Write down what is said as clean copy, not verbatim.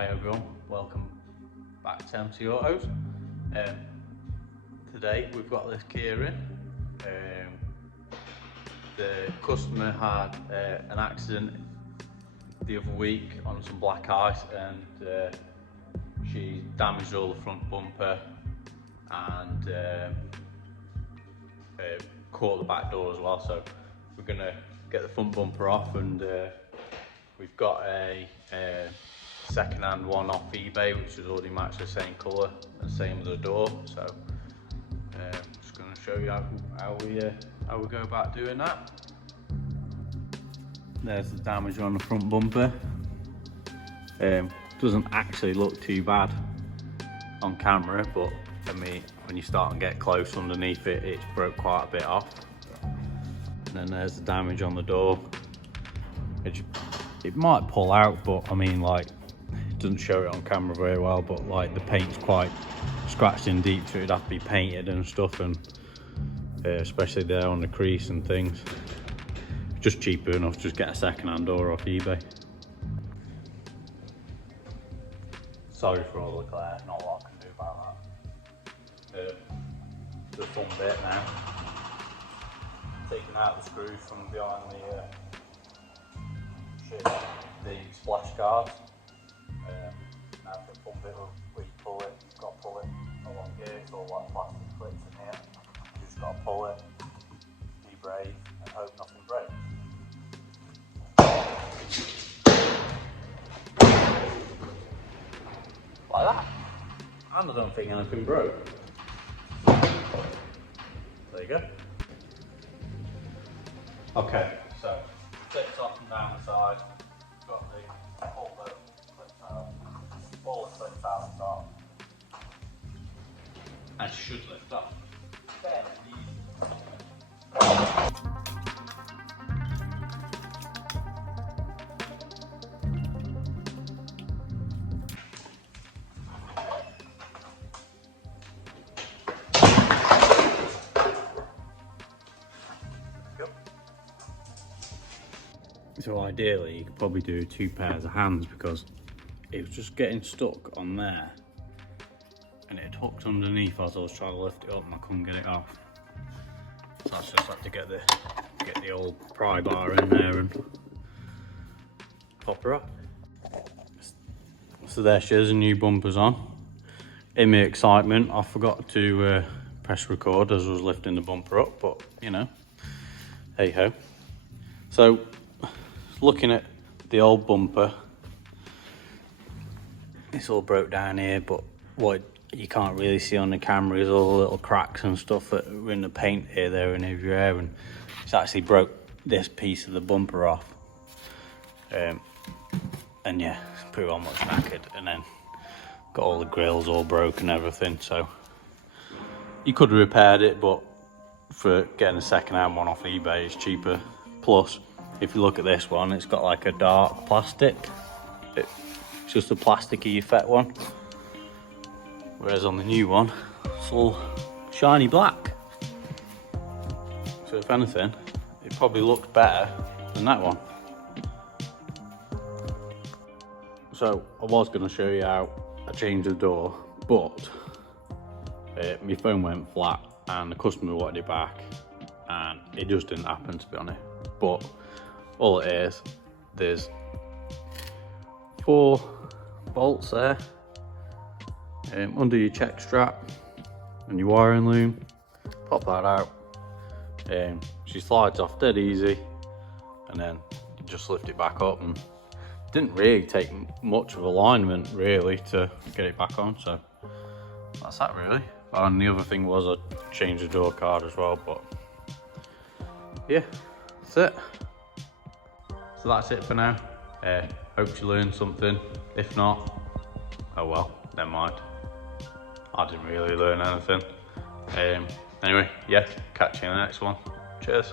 Hi everyone, welcome back to MC Autos. Today we've got this Kia in. The customer had an accident the other week on some black ice, and she damaged all the front bumper and caught the back door as well. So we're going to get the front bumper off, and we've got a second-hand one off eBay which has already matched the same colour and same as the door. So just going to show you how we go about doing that. There's the damage on the front bumper. Doesn't actually look too bad on camera, but I mean, when you start and get close underneath it, it's broke quite a bit off. And then there's the damage on the door. It might pull out, but I mean, like, it doesn't show it on camera very well, but like the paint's quite scratched in deep, so it'd have to be painted and stuff, and especially there on the crease and things. Just cheaper enough to just get a second-hand door off eBay. Sorry for all the glare, not a lot I can do about that. The fun bit now. Taking out the screws from behind the splash guards. Now for the fun bit where you pull it, you've got to pull it along here, it's all like plastic clips in here. You just got to pull it, be brave, and hope nothing breaks. Like that. And I don't think anything broke. There you go. Okay, so clips up and down the side. Got the pull the clips out. Pull the clips out the top. And should lift up. Fairly easy. So ideally you could probably do 2 pairs of hands, because it was just getting stuck on there and it hooked underneath as I was trying to lift it up and I couldn't get it off. So I just had to get the old pry bar in there and pop her up. So there she is, the new bumper's on. In my excitement I forgot to press record as I was lifting the bumper up, but you know, hey ho. So looking at the old bumper, it's all broke down here, but what you can't really see on the camera is all the little cracks and stuff that are in the paint here, there and everywhere, and it's actually broke this piece of the bumper off. And yeah, it's pretty well much knackered, and then got all the grills all broken and everything. So you could have repaired it, but for getting a second-hand one off eBay, it's cheaper. Plus, if you look at this one, it's got like a dark plastic. It's just a plasticky effect one. Whereas on the new one, it's all shiny black. So if anything, it probably looks better than that one. So I was going to show you how I changed the door, but my phone went flat and the customer wanted it back, and it just didn't happen, to be honest. But all it is, there's 4 bolts there under your check strap and your wiring loom. Pop that out. She slides off dead easy, and then you just lift it back up, and it didn't really take much of alignment really to get it back on. So that's that really. And the other thing was I changed the door card as well, but yeah, that's it. So that's it for now. Hope you learned something. If not, oh well, never mind. I didn't really learn anything. Anyway, yeah, catch you in the next one. Cheers.